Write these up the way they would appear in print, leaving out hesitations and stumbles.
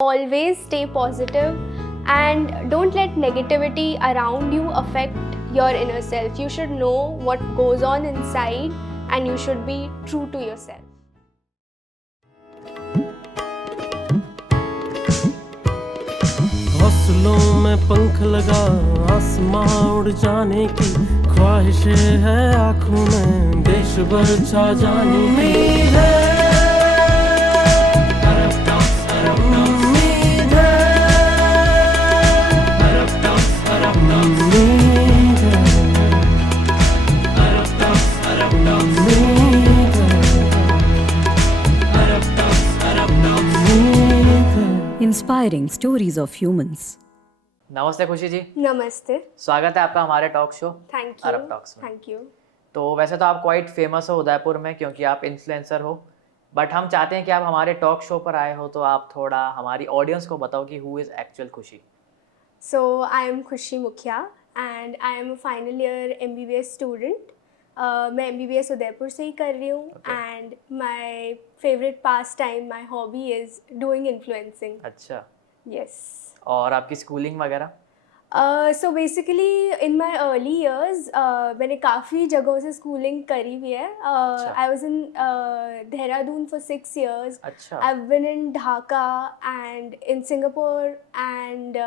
Always stay positive and don't let negativity around you affect your inner self. You should know what goes on inside and you should be true to yourself. हौसलों में पंख लगा आसमां उड़ जाने की ख्वाहिशें है आँखों में देश भर छा जाने की उम्मीद है Inspiring stories of humans. नमस्ते खुशी जी, नमस्ते. स्वागत है आपका हमारे talk show Thank you. Arab talks में। Thank you. तो वैसे तो आप क्वाइट फेमस हो उदयपुर में क्योंकि आप इन्फ्लुएंसर हो, बट हम चाहते हैं कि आप हमारे टॉक शो पर आए हो तो आप थोड़ा हमारी ऑडियंस को बताओ कि हु इज़ एक्चुअल खुशी। So I am Khushi Mukhia and I am a final year MBBS student. मैं MBBS उदयपुर से ही कर रही हूँ and my favorite pastime, my hobby is doing influencing. अच्छा, Yes. और आपकी स्कूलिंग वगैरह? So basically in my early years मैंने काफ़ी जगहों से स्कूलिंग करी हुई है. I was in Dehradun for 6 years. अच्छा, I've been in Dhaka and in Singapore and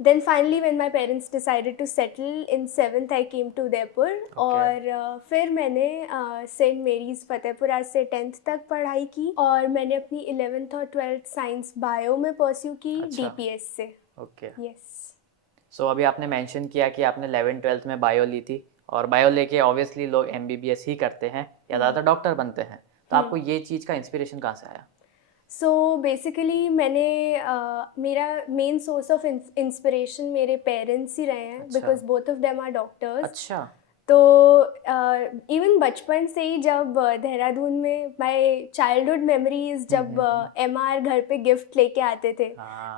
then finally when my parents decided to settle in 7th I came to Udaipur और फिर मैंने सेंट मेरीज़ फतेहपुरा से 10th तक पढ़ाई की और मैंने अपनी 11th और 12th साइंस बायो में परस्यू की अच्छा। DPS से. ओके। Yes. सो अभी आपने मेंशन किया कि आपने 11th-12th में बायो ली थी और बायो लेके ऑब्वियसली लोग MBBS ही करते हैं या ज़्यादातर डॉक्टर बनते हैं, तो आपको ये चीज़ का इंस्पिरेशन कहाँ से आया? सो बेसिकली मैंने मेरा मेन सोर्स ऑफ इंस्पिरेशन मेरे पेरेंट्स ही रहे हैं अच्छा। Because both of them are doctors. अच्छा, तो इवन बचपन से ही जब देहरादून में माय चाइल्डहुड मेमोरीज जब MR घर पे गिफ्ट लेके आते थे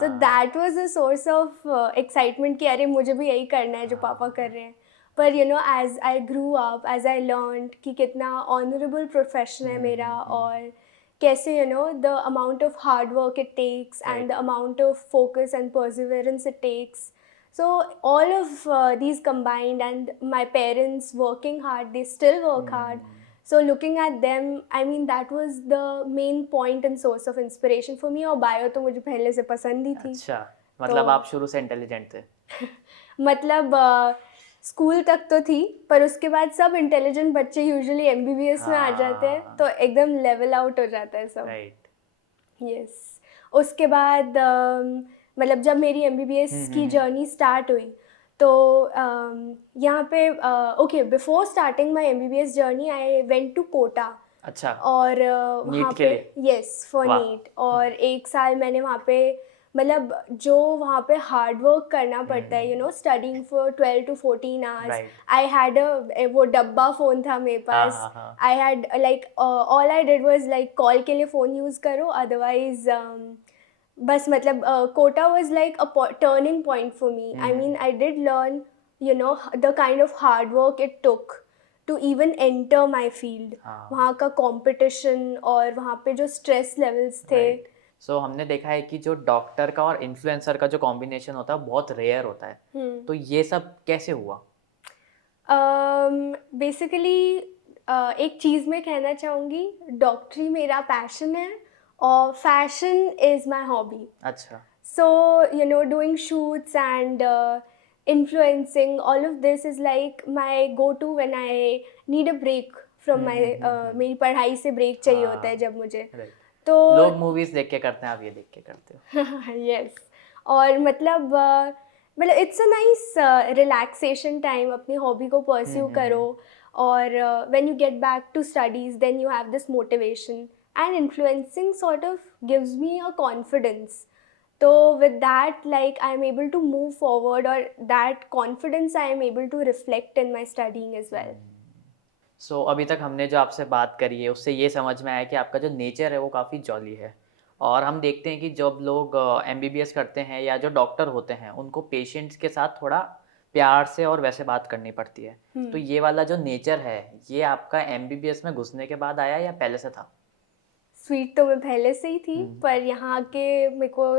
तो that was a source of excitement कि अरे मुझे भी यही करना है जो पापा कर रहे हैं. पर you know as I grew up as I learn कि कितना ऑनरेबल प्रोफेशन है मेरा और कैसे you know the amount of hard work it takes and the amount of focus and perseverance it takes. So all of these combined and my parents working hard, they still work hard. So looking at them, I mean that was the main point and source of inspiration for me. और bio तो मुझे पहले से पसंद ही थी. अच्छा, मतलब आप शुरू से इंटेलिजेंट थे? मतलब स्कूल तक तो थी पर उसके बाद सब इंटेलिजेंट बच्चे यूजुअली MBBS में आ जाते हैं तो एकदम लेवल आउट हो जाता है सब. राइट. यस. उसके बाद मतलब जब मेरी MBBS की जर्नी स्टार्ट हुई तो यहाँ पे okay before starting my MBBS journey I went to Kota. अच्छा, और वहाँ नीट के पे लिए? यस फॉर वाह। नीट और 1 साल मैंने वहाँ पे मतलब जो वहाँ पे हार्ड वर्क करना पड़ता है you know studying for 12 to 14 आवर्स. Right. आई हैड वो डब्बा फ़ोन था मेरे पास. हाँ. I had like all I did was like call के लिए फ़ोन यूज़ करो अदरवाइज बस मतलब Kota was like a turning point for me. I mean I did learn you know the kind of hard work it took to even enter my field. वहाँ का competition और वहाँ पे जो स्ट्रेस लेवल्स थे. सो हमने देखा है कि जो डॉक्टर का और इन्फ्लुएंसर का जो कॉम्बिनेशन होता है बहुत रेयर होता है, तो ये सब कैसे हुआ? बेसिकली एक चीज़ मैं कहना चाहूँगी, डॉक्टरी मेरा पैशन है और फैशन इज़ माई हॉबी. अच्छा, So, you know, doing shoots and influencing, all of this is like my go-to when I need a break from my मेरी पढ़ाई से break चाहिए होता है जब मुझे. राइट. तो लोग मूवीज देख के करते हैं, आप ये देख के करते हो? यस. और मतलब it's a nice relaxation time. अपनी हॉबी को परस्यू करो और when you get back to studies then you have this motivation and influencing sort of gives me a confidence. तो with that like I am able to move forward or that confidence I am able to reflect in my studying as well. सो अभी तक हमने जो आपसे बात करी है उससे ये समझ में आया कि आपका जो नेचर है वो काफ़ी जॉली है और हम देखते हैं कि जब लोग MBBS करते हैं या जो डॉक्टर होते हैं उनको पेशेंट्स के साथ थोड़ा प्यार से और वैसे बात करनी पड़ती है. तो ये वाला जो नेचर है ये आपका MBBS में घुसने के बाद आया या पहले से था? स्वीट तो मैं पहले से ही थी, पर यहाँ के मेरे को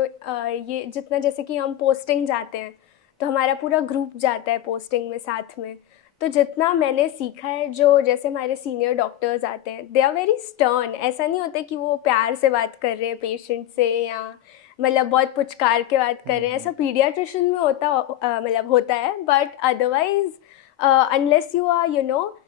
ये जितना, जैसे कि हम पोस्टिंग जाते हैं तो हमारा पूरा ग्रुप जाता है पोस्टिंग में साथ में, तो जितना मैंने सीखा है, जो जैसे हमारे सीनियर डॉक्टर्स आते हैं, दे आर वेरी स्टर्न। ऐसा नहीं होता कि वो प्यार से बात कर रहे हैं पेशेंट से या मतलब बहुत पुचकार के बात कर रहे हैं, ऐसा पीडियाट्रिशियन में मतलब होता है, but otherwise unless you are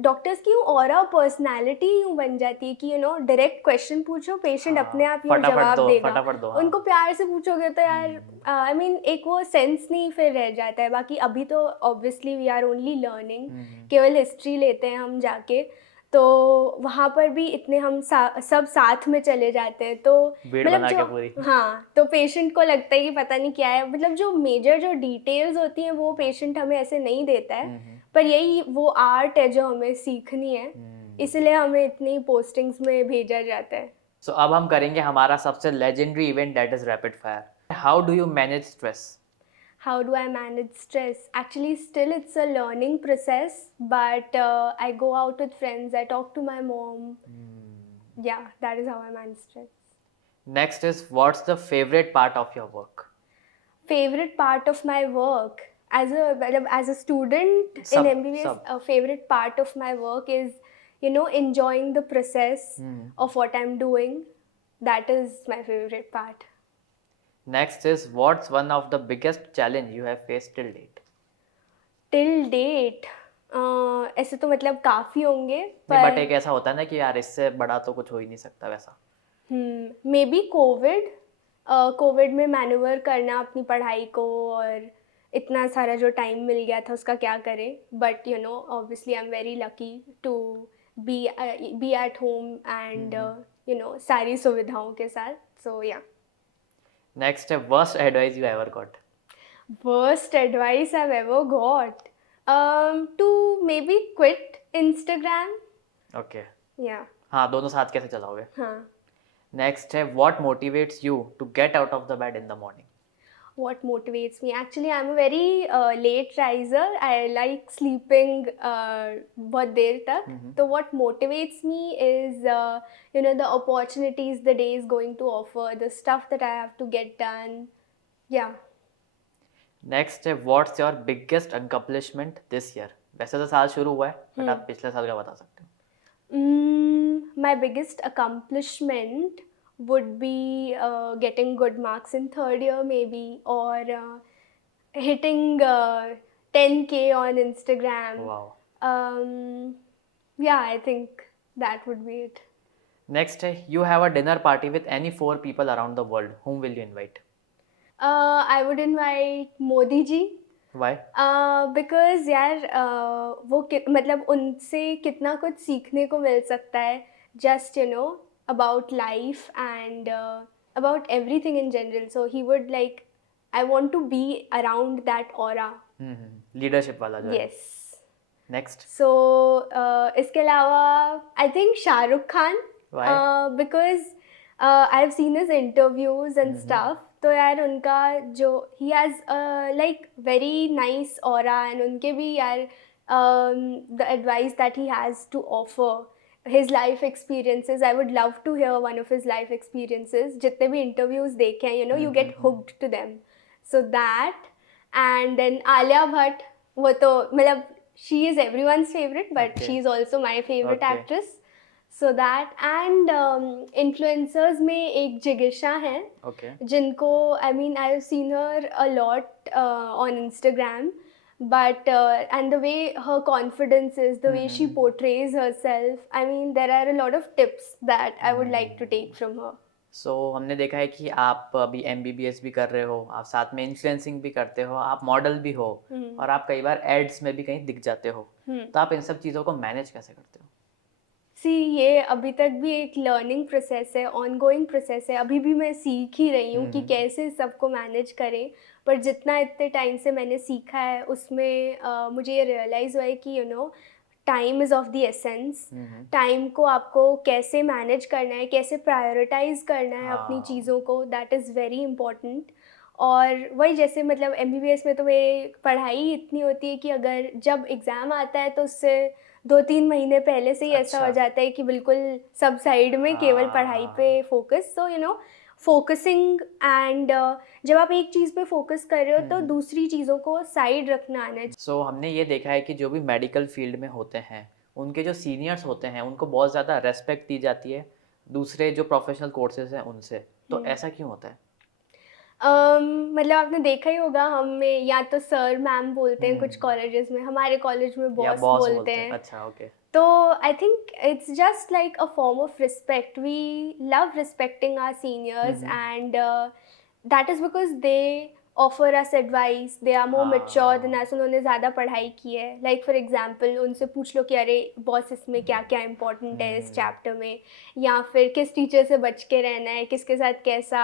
doctors की ऑरा पर्सनालिटी यूँ बन जाती है कि डायरेक्ट क्वेश्चन पूछो, पेशेंट अपने आप यूँ जवाब देगा। फटाफट दो, हाँ। उनको प्यार से पूछोगे तो यार आई मीन एक वो सेंस नहीं फिर रह जाता है। बाकी अभी तो obviously we are only learning, केवल हिस्ट्री लेते हैं हम जाके, तो वहाँ पर भी इतने हम सब साथ में चले जाते हैं, तो भीड़ मतलब बना के जो पूरी। हाँ, तो पेशेंट को लगता है कि पता नहीं क्या है, मतलब जो मेजर जो डिटेल्स होती हैं वो पेशेंट हमें ऐसे नहीं देता है, पर यही वो आर्ट है जो हमें सीखनी है, इसलिए हमें इतनी पोस्टिंग्स में भेजा जाता है। सो अब हम करेंगे हमारा सबसे legendary event, that is rapid fire. How do you manage stress? How do I manage stress? Actually, still it's a learning process, but I go out with friends, I talk to my mom. Yeah, that is how I manage stress. Next is, what's the favorite part of your work? Favorite part of my work as a student Sub- in MBBS, sub. a favorite part of my work is enjoying the process of what I'm doing. That is my favorite part. Next is, what's one of the biggest challenge you have faced till date? Till date ऐसे तो मतलब काफ़ी होंगे, but एक ऐसा होता है ना कि यार इससे बड़ा तो कुछ हो ही नहीं सकता वैसा। मे बी कोविड में मैन्यूवर करना अपनी पढ़ाई को, और इतना सारा जो टाइम मिल गया था उसका क्या करें, but obviously I am very lucky to be at home and सारी सुविधाओं के साथ, सो या। नेक्स्ट है, worst advice you ever got? Worst advice I've ever got, to maybe quit Instagram. Okay, Yeah. हाँ, दोनों साथ कैसे चलाओगे? हाँ. नेक्स्ट है, what motivates you to get out of the bed in the morning? What motivates me? Actually, I'm a very late riser. I like sleeping बहुत देर तक. So what motivates me is the opportunities the day is going to offer, the stuff that I have to get done. Yeah. Next है, what's your biggest accomplishment this year? वैसे तो साल शुरू हुआ है, but आप पिछले साल का बता सकते हो। My biggest accomplishment would be getting good marks in third year maybe, or hitting 10K on Instagram. Wow. Yeah, I think that would be it. Next है, you have a dinner party with any 4 people around the world, whom will you invite? I would invite Modi ji. Why? Because यार वो मतलब उनसे कितना कुछ सीखने को मिल सकता है, just about life and about everything in general, so he would like, I want to be around that aura. Leadership वाला जो है। यस। नेक्स्ट। सो इसके अलावा I think Shahrukh Khan, because I have seen his interviews and stuff, तो यार उनका जो he has like very nice aura, and उनके भी यार the advice that he has to offer, his life experiences, I would love to hear one of his life experiences. जितने भी interviews देखे हैं, you get hooked to them, so that. And then Alia Bhatt, वो तो मतलब she is everyone's favourite, but she is also my favourite actress, so that. And influencers में एक जिगिशा हैं, जिनको I mean I have seen her a lot on Instagram, but and the way her confidence is, the way she portrays herself, I mean there are a lot of tips that I would like to take from her. So हमने देखा है कि आप अभी MBBS भी कर रहे हो, आप साथ में इन्फ्लुएंसिंग भी करते हो, आप मॉडल भी हो, और आप कई बार एड्स में भी कहीं दिख जाते हो, तो आप इन सब चीज़ों को मैनेज कैसे करते हो? ये अभी तक भी एक लर्निंग प्रोसेस है, ऑनगोइंग प्रोसेस है, अभी भी मैं सीख ही रही हूँ कि कैसे सबको मैनेज करें, पर जितना इतने टाइम से मैंने सीखा है उसमें मुझे ये रियलाइज़ हुआ है कि time is of the essence. Time को आपको कैसे मैनेज करना है, कैसे प्रायोरिटाइज करना है अपनी चीज़ों को, दैट इज़ वेरी इम्पॉर्टेंट। और वही जैसे मतलब MBBS में तो मेरी पढ़ाई इतनी होती है कि अगर जब एग्ज़ाम आता है तो उससे 2-3 महीने पहले से ही ऐसा हो अच्छा। जाता है कि बिल्कुल सब साइड में केवल पढ़ाई पे फोकस, सो फोकसिंग एंड जब आप एक चीज़ पे फोकस कर रहे हो तो दूसरी चीज़ों को साइड रखना आना चाहिए। सो हमने ये देखा है कि जो भी मेडिकल फील्ड में होते हैं उनके जो सीनियर्स होते हैं उनको बहुत ज़्यादा रेस्पेक्ट दी जाती है दूसरे जो प्रोफेशनल कोर्सेज हैं उनसे, तो ऐसा क्यों होता है? मतलब आपने देखा ही होगा, हमें या तो सर मैम बोलते हैं कुछ कॉलेजेस में, हमारे कॉलेज में या बॉस बॉस बोलते बोलते हैं? हैं। अच्छा, ओके। तो I think it's just like a form of respect, we love respecting our seniors and that is because they offer us advice, they are more mature than us, उन्होंने ज़्यादा पढ़ाई की है। लाइक फॉर एग्जांपल उनसे पूछ लो कि अरे boss इसमें क्या क्या इंपॉर्टेंट है इस चैप्टर में, या फिर किस टीचर से बच के रहना है, किसके साथ कैसा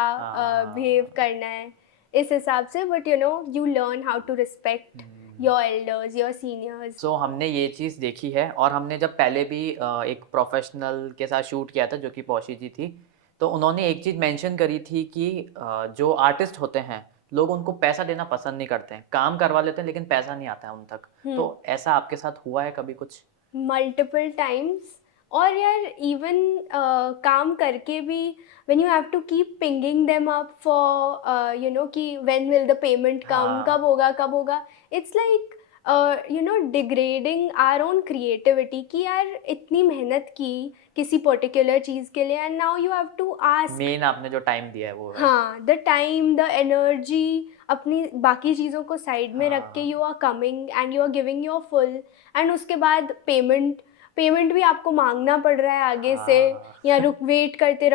बिहेव करना है, इस हिसाब से। But you learn how to respect your elders, your seniors. So हमने ये चीज़ देखी है और हमने जब पहले भी एक प्रोफेशनल के साथ शूट किया था जो कि पौशी जी थी, तो उन्होंने एक चीज़ मेंशन करी थी कि जो आर्टिस्ट होते हैं लोग उनको पैसा देना पसंद नहीं करते हैं, काम करवा लेते हैं लेकिन पैसा नहीं आता है उन तक। तो ऐसा आपके साथ हुआ है कभी कुछ? Multiple times. और यार इवन काम करके भी when you have to keep pinging them up for कि when will the payment come, कब होगा, it's like degrading our own creativity कि यार इतनी मेहनत की किसी पर्टिकुलर चीज़ के लिए and now you have to ask. मेन आपने जो टाइम दिया है वो है। हाँ, द टाइम, द एनर्जी, अपनी बाकी चीज़ों को साइड में रख के you are coming and you are giving your full, and उसके बाद पेमेंट भी आपको मांगना पड़ रहा है आगे से, या वेट करते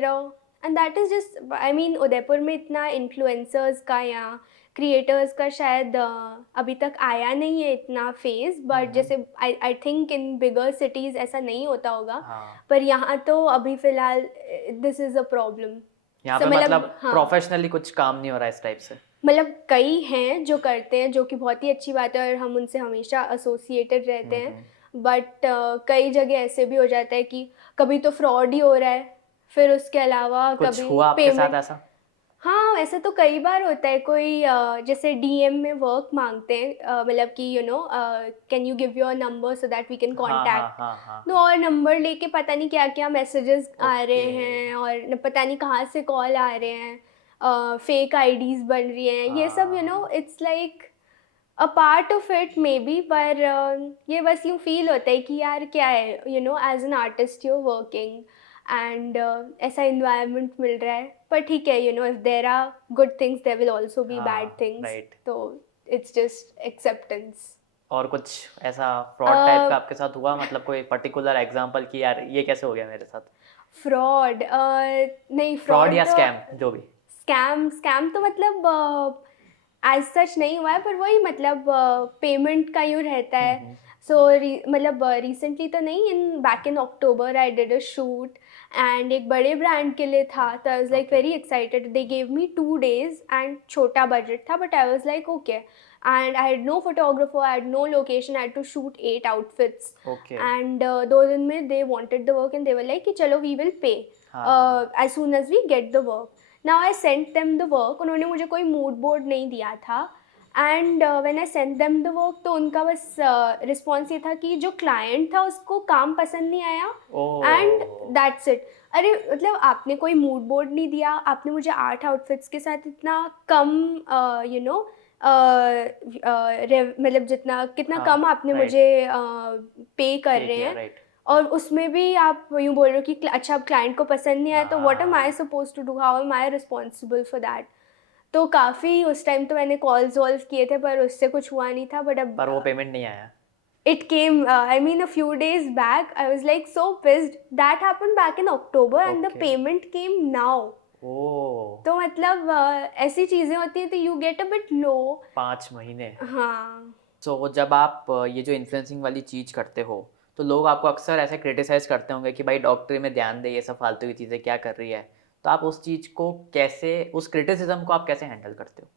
रहो। And that is just, I mean Udaipur में इतना इन्फ्लुएंसर्स का या क्रिएटर्स का शायद अभी तक आया नहीं है इतना फेज, बट जैसे I think in bigger cities ऐसा नहीं होता होगा, पर यहाँ तो अभी फ़िलहाल दिस इज़ अ प्रॉब्लम। यहाँ So, पे मतलब हाँ, प्रोफेशनली कुछ काम नहीं हो रहा है इस टाइप से। मतलब कई हैं जो करते हैं, जो कि बहुत ही अच्छी बात है और हम उनसे हमेशा एसोसिएटेड रहते हैं, बट कई जगह ऐसे भी हो जाता है कि कभी तो फ्रॉड ही हो रहा है, फिर उसके अलावा कुछ कभी हुआ आपके साथ पेमेंट। ऐसा? हाँ, ऐसा तो कई बार होता है। कोई जैसे डीएम में वर्क मांगते हैं, मतलब कि can you give your number so that we can contact, हाँ। तो और नंबर लेके पता नहीं क्या क्या मैसेजेस आ रहे ओके। हैं और पता नहीं कहाँ से कॉल आ रहे हैं, फेक आईडीज बन रही हैं, ये सब it's like a part of it may be, पर ये बस यूँ फील होता है कि यार क्या है, as an artist you working and ऐसा इन्वायरमेंट मिल रहा है, पर ठीक है, if there are good things there will also be bad things, right. तो इट्स जस्ट एक्सेप्टेंस। और कुछ ऐसा फ्रॉड टाइप का आपके साथ हुआ, मतलब कोई पर्टिकुलर एग्जांपल कि यार ये कैसे हो गया मेरे साथ? फ्रॉड नहीं, फ्रॉड फ्रॉड या तो स्कैम जो भी। स्कैम तो मतलब एज सच नहीं हुआ है, पर वही मतलब पेमेंट का यूँ रहता है। सो मतलब रिसेंटली तो नहीं, in back in October I did a shoot and एक बड़े ब्रांड के लिए था, तो I was like very excited, they gave me 2 days and छोटा बजट था, but I was like okay, and I had no photographer, I had no location, I had to shoot 8 outfits okay. And 2 दिन में they wanted the work and they were like कि चलो we will pay as soon as we get the work. Now I sent them the work, उन्होंने मुझे कोई mood board नहीं दिया था, and when I sent them the work तो उनका बस रिस्पॉन्स ये था कि जो क्लाइंट था उसको काम पसंद नहीं आया एंड दैट्स इट। अरे मतलब आपने कोई मूड बोर्ड नहीं दिया, आपने मुझे 8 आउटफिट्स के साथ इतना कम मतलब कितना कम आपने मुझे पे कर रहे हैं, राइट। और उसमें भी आप यूँ बोल रहे हो कि अच्छा अब क्लाइंट को पसंद नहीं आया, तो what am I suppose to do, how am I responsible for that. तो काफ़ी उस टाइम तो मैंने कॉल्स वॉल्स किए थे, पर उससे कुछ हुआ नहीं था, बट अब पर वो पेमेंट नहीं आया। it came I mean a few days back, I was like so pissed, that happened back in October and the Okay. payment came now. ओ, तो मतलब ऐसी चीज़ें होती हैं तो you get a bit low. 5 महीने। हाँ, सो जब आप ये जो इन्फ्लुएंसिंग वाली चीज़ करते हो तो लोग आपको अक्सर ऐसे क्रिटिसाइज करते होंगे कि भाई डॉक्टरी में ध्यान दे, ये सब फालतू की चीज़ें क्या कर रही है, तो आप उस चीज़ को कैसे, उस क्रिटिसिज्म को आप कैसे हैंडल करते हो?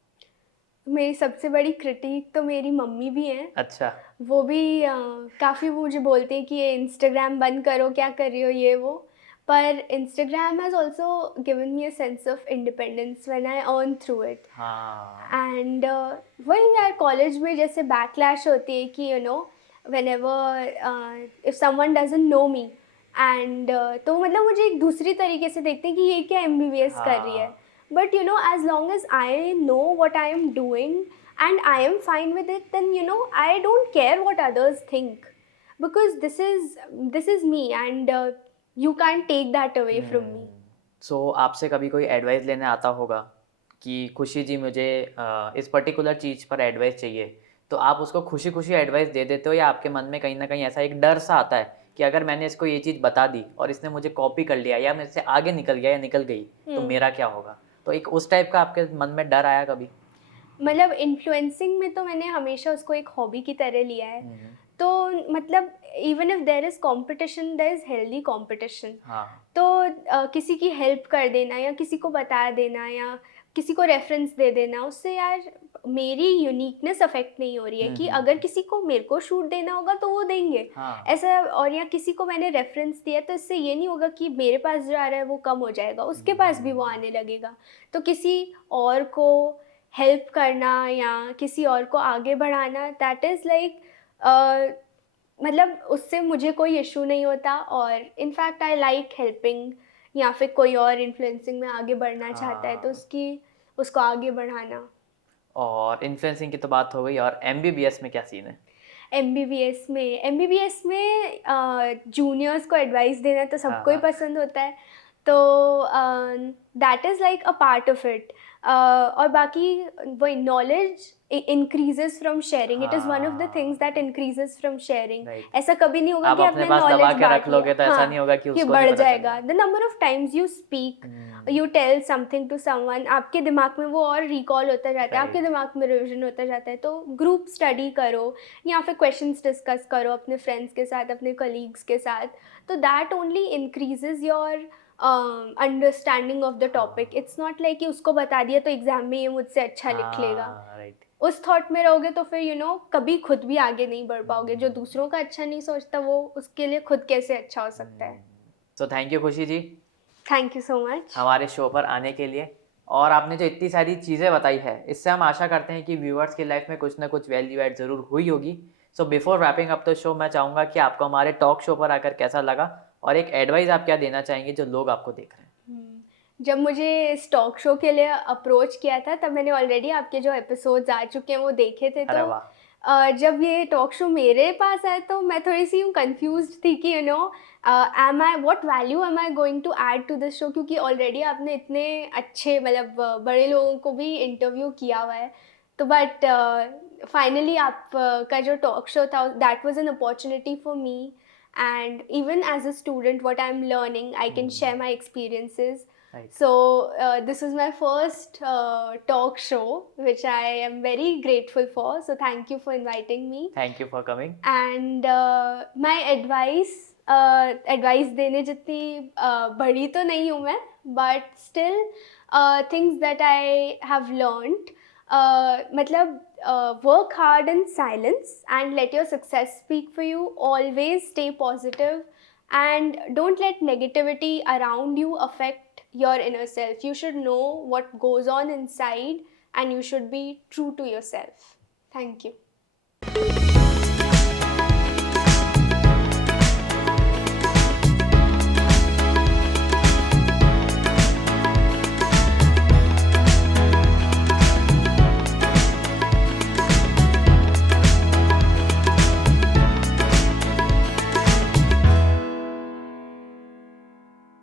मेरी सबसे बड़ी क्रिटिक तो मेरी मम्मी भी हैं। अच्छा। वो भी काफ़ी मुझे बोलते हैं कि ये इंस्टाग्राम बंद करो, क्या कर रही हो ये वो, पर Instagram has also given me a sense of independence when I earn through it. हाँ। एंड वही यार, कॉलेज में जैसे बैकलैश होती है कि whenever if someone doesn't know me and तो मतलब मुझे एक दूसरी तरीके से देखते हैं कि ये क्या MBBS कर रही है. But you know, as long as I know what I am doing and I am fine with it, then you know I don't care what others think, because this is me and you can't take that away from me. सो आपसे कभी कोई advice लेने आता होगा कि खुशी जी मुझे इस पर्टिकुलर चीज़ पर एडवाइस चाहिए, तो आप उसको खुशी खुशी एडवाइस दे देते हो, या आपके मन में कहीं ना कहीं ऐसा एक डर सा आता है कि अगर मैंने इसको ये चीज़ बता दी और इसने मुझे कॉपी कर लिया या मुझसे आगे निकल गया या निकल गई तो मेरा क्या होगा? तो एक उस टाइप का आपके मन में डर आया कभी? मतलब इन्फ्लुएंसिंग में तो मैंने हमेशा उसको एक हॉबी की तरह लिया है. तो मतलब even if there is competition, there is healthy competition. तो किसी की हेल्प कर देना या किसी को बता देना या किसी को रेफरेंस दे देना, उससे यार मेरी यूनिकनेस अफेक्ट नहीं हो रही है कि अगर किसी को मेरे को शूट देना होगा तो वो देंगे. ऐसा, और या किसी को मैंने रेफरेंस दिया तो इससे ये नहीं होगा कि मेरे पास जो आ रहा है वो कम हो जाएगा, उसके पास भी वो आने लगेगा. तो किसी और को हेल्प करना या किसी और को आगे बढ़ाना, दैट इज़ लाइक मतलब उससे मुझे कोई इशू नहीं होता. और इनफैक्ट आई लाइक हेल्पिंग, या फिर कोई और इन्फ्लुएंसिंग में आगे बढ़ना चाहता है तो उसको आगे बढ़ाना. और इन्फ्लुएंसिंग की तो बात हो गई, और MBBS में क्या सीन है? MBBS में जूनियर्स को एडवाइस देना तो सबको ही पसंद होता है. तो that is like a part of it. और बाकी वही knowledge increases from sharing. It is one of the things that increases from sharing. ऐसा कभी नहीं होगा कि आपने नॉलेज के रख लोगे तो ऐसा नहीं होगा कि उसको बढ़ जाएगा. The number of times you speak, you tell something to someone, आपके दिमाग में वो और रिकॉल होता जाता है, आपके दिमाग में रिविजन होता जाता है. तो ग्रुप स्टडी करो या फिर क्वेश्चंस डिस्कस करो अपने फ्रेंड्स के साथ, अपने कलीग्स के साथ. तो that only increases your understanding of the topic. It's not like कि उसको बता दिया तो एग्जाम में ये मुझसे अच्छा लिख लेगा. उस थॉट में रहोगे तो फिर कभी खुद भी आगे नहीं बढ़ पाओगे. जो दूसरों का अच्छा नहीं सोचता वो उसके लिए खुद कैसे अच्छा हो सकता है. तो थैंक यू खुशी जी, थैंक यू सो मच हमारे शो पर आने के लिए. और आपने जो इतनी सारी चीज़ें बताई है, इससे हम आशा करते हैं कि व्यूअर्स की लाइफ में कुछ ना कुछ वैल्यू ऐड ज़रूर हुई होगी. So before wrapping up the show, मैं चाहूँगा कि आपको हमारे टॉक शो पर आकर कैसा लगा, और एक एडवाइस आप क्या देना चाहेंगे जो लोग आपको देख रहे हैं? जब मुझे इस टॉक शो के लिए अप्रोच किया था तब मैंने ऑलरेडी आपके जो एपिसोड्स आ चुके हैं वो देखे थे. तो जब ये टॉक शो मेरे पास आया तो मैं थोड़ी सी कंफ्यूज्ड थी कि what value am I going to add to this show, क्योंकि ऑलरेडी आपने इतने अच्छे मतलब बड़े लोगों को भी इंटरव्यू किया हुआ है. तो बट फाइनली आपका जो टॉक शो था, that was an opportunity for me, and even as a student what I'm learning, I can share my experiences. So this is my first talk show which I am very grateful for, so thank you for inviting me. Thank you for coming. And my advice देने जितनी बड़ी तो नहीं हूँ मैं, but still things that I have learned, मतलब work hard in silence and let your success speak for you. Always stay positive and don't let negativity around you affect your inner self. You should know what goes on inside and you should be true to yourself. Thank you.